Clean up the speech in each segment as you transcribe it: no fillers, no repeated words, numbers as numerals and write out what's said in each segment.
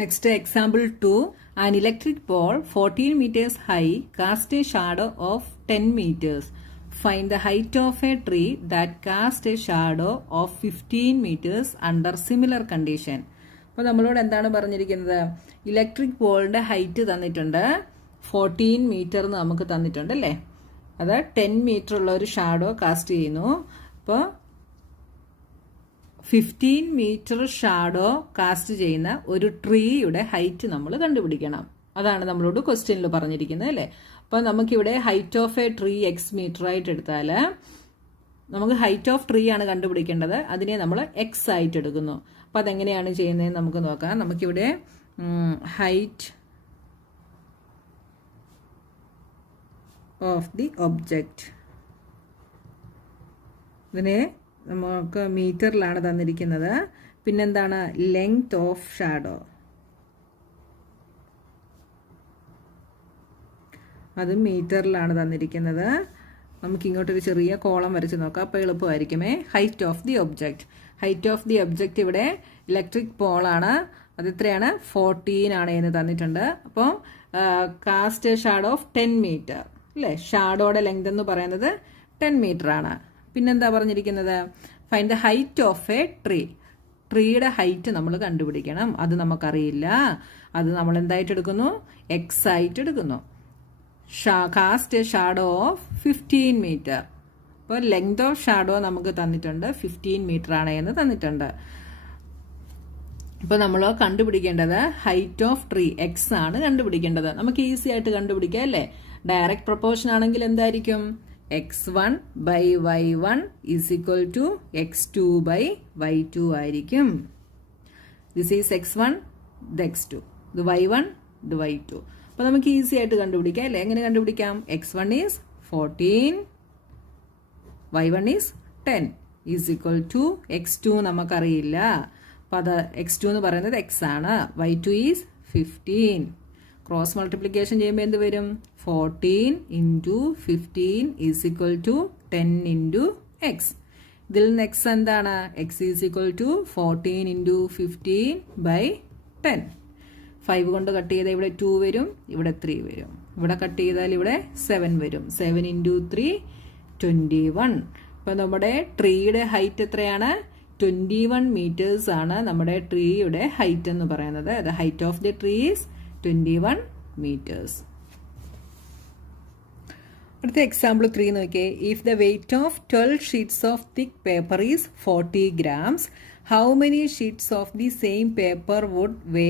Next example 2. An electric pole 14 meters high cast a shadow of 10 meters. Find the height of a tree that cast a shadow of 15 meters under similar condition. അപ്പോൾ നമ്മളോട് എന്താണ് പറഞ്ഞിരിക്കുന്നത്? Electric പോളിൻ്റെ height തന്നിട്ടുണ്ട്, 14 metre എന്ന് നമുക്ക് തന്നിട്ടുണ്ട് അല്ലേ. അത് 10 മീറ്റർ ഉള്ള ഒരു ഷാഡോ കാസ്റ്റ് ചെയ്യുന്നു. അപ്പോൾ 15 മീറ്റർ ഷാഡോ കാസ്റ്റ് ചെയ്യുന്ന ഒരു ട്രീയുടെ ഹൈറ്റ് നമ്മൾ കണ്ടുപിടിക്കണം. അതാണ് നമ്മളോട് ക്വസ്റ്റ്യനിൽ പറഞ്ഞിരിക്കുന്നത് അല്ലേ. അപ്പോൾ നമുക്കിവിടെ height of a tree X meter ആയിട്ട് എടുത്താൽ നമുക്ക് ഹൈറ്റ് ഓഫ് ട്രീ ആണ് കണ്ടുപിടിക്കേണ്ടത്. അതിനെ നമ്മൾ എക്സ് ആയിട്ട് എടുക്കുന്നു. അപ്പോൾ അതെങ്ങനെയാണ് ചെയ്യുന്നതെന്ന് നമുക്ക് നോക്കാം. നമുക്കിവിടെ ഹൈറ്റ് ഓഫ് ദി ഒബ്ജക്റ്റ്, ഇതിനെ നമുക്ക് മീറ്ററിലാണ് തന്നിരിക്കുന്നത്. പിന്നെന്താണ് ലെങ്ത് ഓഫ് ഷാഡോ, അത് മീറ്ററിലാണ് തന്നിരിക്കുന്നത്. നമുക്ക് ഇങ്ങോട്ടൊരു ചെറിയ കോളം വരച്ച് നോക്കാം, അപ്പോൾ എളുപ്പമായിരിക്കുമേ. Height of the object, height of the object ഇവിടെ ഇലക്ട്രിക് പോളാണ്, അത് എത്രയാണ് 14 ആണ് എന്ന് തന്നിട്ടുണ്ട്. അപ്പോൾ കാസ്റ്റ് ഷാഡോ ഓഫ് 10 മീറ്റർ അല്ലേ. ഷാഡോയുടെ ലെങ്ത് എന്ന് പറയുന്നത് 10 മീറ്റർ ആണ്. പിന്നെന്താ പറഞ്ഞിരിക്കുന്നത്? Find the height of a tree, ട്രീയുടെ ഹൈറ്റ് നമ്മൾ കണ്ടുപിടിക്കണം. അത് നമുക്കറിയില്ല, അത് നമ്മൾ എന്തായിട്ട് എടുക്കുന്നു? എക്സ് ആയിട്ട് എടുക്കുന്നു. Cast a shadow of 15 meter. അപ്പോൾ ലെങ്ത് ഓഫ് ഷാഡോ നമുക്ക് തന്നിട്ടുണ്ട്, 15 മീറ്റർ ആണ് എന്ന് തന്നിട്ടുണ്ട്. ഇപ്പോൾ നമ്മൾ കണ്ടുപിടിക്കേണ്ടത് ഹൈറ്റ് ഓഫ് ട്രീ എക്സ് ആണ് കണ്ടുപിടിക്കേണ്ടത്. നമുക്ക് ഈസി ആയിട്ട് കണ്ടുപിടിക്കാം അല്ലേ. ഡയറക്റ്റ് പ്രൊപ്പോർഷൻ ആണെങ്കിൽ എന്തായിരിക്കും? x1 by y1 is equal to x2 by y2 ആയിരിക്കും. This is x1, ഇത് x2, ഇത് y1, ഇത് y2. അപ്പോൾ നമുക്ക് ഈസി ആയിട്ട് കണ്ടുപിടിക്കാം അല്ലേ. എങ്ങനെ കണ്ടുപിടിക്കാം? x1 is 14, y1 is 10 is equal to x2 നമുക്കറിയില്ല. അപ്പോൾ അത് x2 എന്ന് പറയുന്നത് x ആണ്, y2 is 15. ക്രോസ് മൾട്ടിപ്ലിക്കേഷൻ ചെയ്യുമ്പോൾ എന്ത് വരും? 14 into 15 is equal to 10 into x. ഇതിൽ നിന്ന് x എന്താണ്? x is equal to 14 into 15 by 10. 5 കൊണ്ട് കട്ട് ചെയ്താൽ ഇവിടെ 2 വരും, ഇവിടെ 3 വരും. ഇവിടെ കട്ട് ചെയ്താൽ ഇവിടെ 7 വരും. 7 into 3 21. അപ്പോൾ നമ്മുടെ ട്രീയുടെ ഹൈറ്റ് എത്രയാണ്? 21 മീറ്റേഴ്സ് ആണ് നമ്മുടെ ട്രീയുടെ ഹൈറ്റ് എന്ന് പറയുന്നത്. The height of the tree is 21 meters. അടുത്ത എക്സാമ്പിൾ 3 നോക്കിയേ. If the weight of 12 sheets of thick paper is 40 grams, how many sheets of the same paper would weigh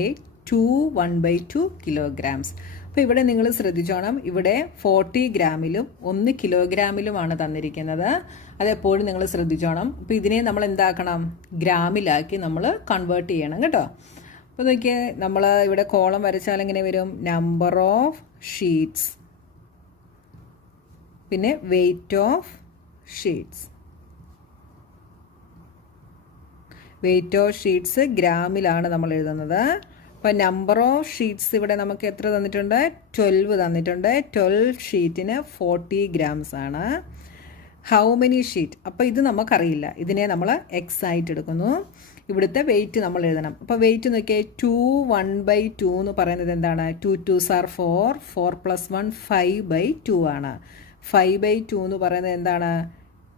1/2 kilograms? അപ്പോൾ ഇവിടെ നിങ്ങൾ ശ്രദ്ധിച്ചോണം, ഇവിടെ 40 ഗ്രാമിലും 1 കിലോഗ്രാമിലുമാണ് തന്നിരിക്കുന്നത്. അതെപ്പോഴും നിങ്ങൾ ശ്രദ്ധിച്ചോണം. അപ്പോൾ ഇതിനെ നമ്മൾ എന്താക്കണം? ഗ്രാമിലാക്കി നമ്മൾ കൺവേർട്ട് ചെയ്യണം കേട്ടോ. അപ്പോൾ നോക്കിയേ, നമ്മൾ ഇവിടെ കോളം വരച്ചാൽ എങ്ങനെ വരും? നമ്പർ ഓഫ് ഷീറ്റ്സ്, പിന്നെ weight of sheets. Weight of sheets ഗ്രാമിലാണ് നമ്മൾ എഴുതുന്നത്. അപ്പോൾ നമ്പർ ഓഫ് ഷീറ്റ്സ് ഇവിടെ നമുക്ക് എത്ര തന്നിട്ടുണ്ട്? 12 തന്നിട്ടുണ്ട്. 12 ഷീറ്റിന് 40 grams ആണ്. ഹൗ മെനി ഷീറ്റ്, അപ്പോൾ ഇത് നമുക്കറിയില്ല, ഇതിനെ നമ്മൾ എക്സ് ആയിട്ട് എടുക്കുന്നു. ഇവിടുത്തെ വെയിറ്റ് നമ്മൾ എഴുതണം. അപ്പോൾ വെയിറ്റ് നോക്കിയാൽ 1/2 എന്ന് പറയുന്നത് എന്താണ്? 2 2s are 4, 4 + 1 5/2 ആണ്. 5/2 എന്ന് പറയുന്നത് എന്താണ്?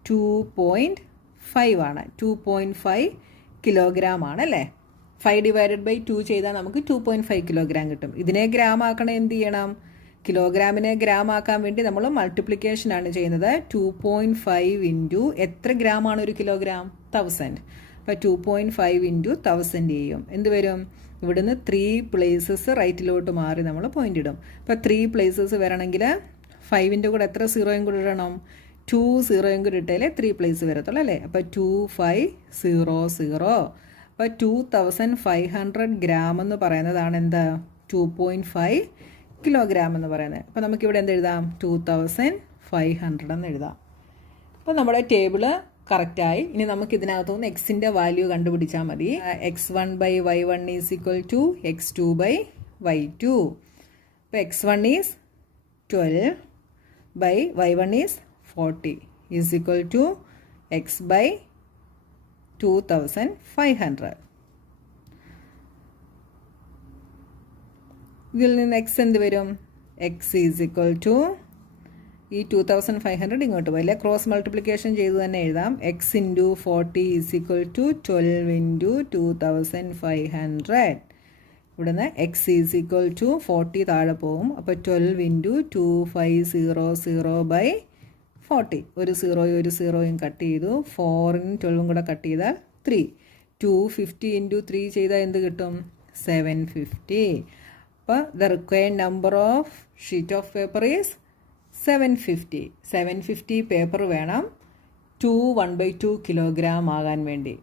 2.5 ആണ്. 2.5 കിലോഗ്രാം ആണ് അല്ലേ. 5/2 ചെയ്താൽ നമുക്ക് 2.5 കിലോഗ്രാം കിട്ടും. ഇതിനെ ഗ്രാം ആക്കണേ എന്ത് ചെയ്യണം? കിലോഗ്രാമിനെ ഗ്രാം ആക്കാൻ വേണ്ടി നമ്മൾ മൾട്ടിപ്ലിക്കേഷൻ ആണ് ചെയ്യുന്നത്. 2.5 ഇൻറ്റു എത്ര ഗ്രാമാണ് ഒരു കിലോഗ്രാം? 1000. അപ്പോൾ 2.5 ഇൻറ്റു 1000 ചെയ്യും. എന്ത് വരും? ഇവിടുന്ന് 3 പ്ലേസസ് റൈറ്റിലോട്ട് മാറി നമ്മൾ പോയിന്റ് ഇടും. അപ്പോൾ 3 പ്ലേസസ് വരണമെങ്കിൽ 5ൻ്റെ കൂടെ എത്ര സീറോയും കൂടെ ഇടണം? 2 സീറോയും കൂടെ ഇട്ടാലേ 3 പ്ലേസ് വരത്തുള്ളൂ അല്ലേ. അപ്പോൾ 2500. അപ്പോൾ 2500 ഗ്രാം എന്ന് പറയുന്നതാണ് എന്ത്? 2.5 കിലോഗ്രാം എന്ന് പറയുന്നത്. അപ്പോൾ നമുക്കിവിടെ എന്ത് എഴുതാം? 2500 എന്ന് എഴുതാം. അപ്പോൾ നമ്മുടെ ടേബിള് കറക്റ്റായി. ഇനി നമുക്ക് ഇതിനകത്തുനിന്ന് എക്സിൻ്റെ വാല്യൂ കണ്ടുപിടിച്ചാൽ മതി. x1 by y1 is equal to x2 by y2. അപ്പോൾ x1 is 12 by y1 is 40 is equal to x by 2500. ഇതിൽ നിന്ന് എക്സ് എന്ത് വരും? എക്സ് ഈസ് ഈക്വൽ ടു ഈ 2500 ഇങ്ങോട്ട് പോയി അല്ലെ, ക്രോസ് മൾട്ടിപ്ലിക്കേഷൻ ചെയ്ത് തന്നെ എഴുതാം. X into 40 is equal to 12 into 2500. ഇവിടുന്ന് എക്സ് ഈസ് ഈക്വൽ ടു 40 താഴെ പോകും. അപ്പോൾ 12 ഇൻറ്റു 2500/40. ഒരു സീറോയും കട്ട് ചെയ്തു. 4നും 12ഉം കൂടെ കട്ട് ചെയ്താൽ 3. 250 ഇൻറ്റു 3 ചെയ്താൽ എന്ത് കിട്ടും? 750. അപ്പോൾ the required number of sheet of paper is 750. 750 paper വേണം 1/2 കിലോഗ്രാം ആകാൻ വേണ്ടി.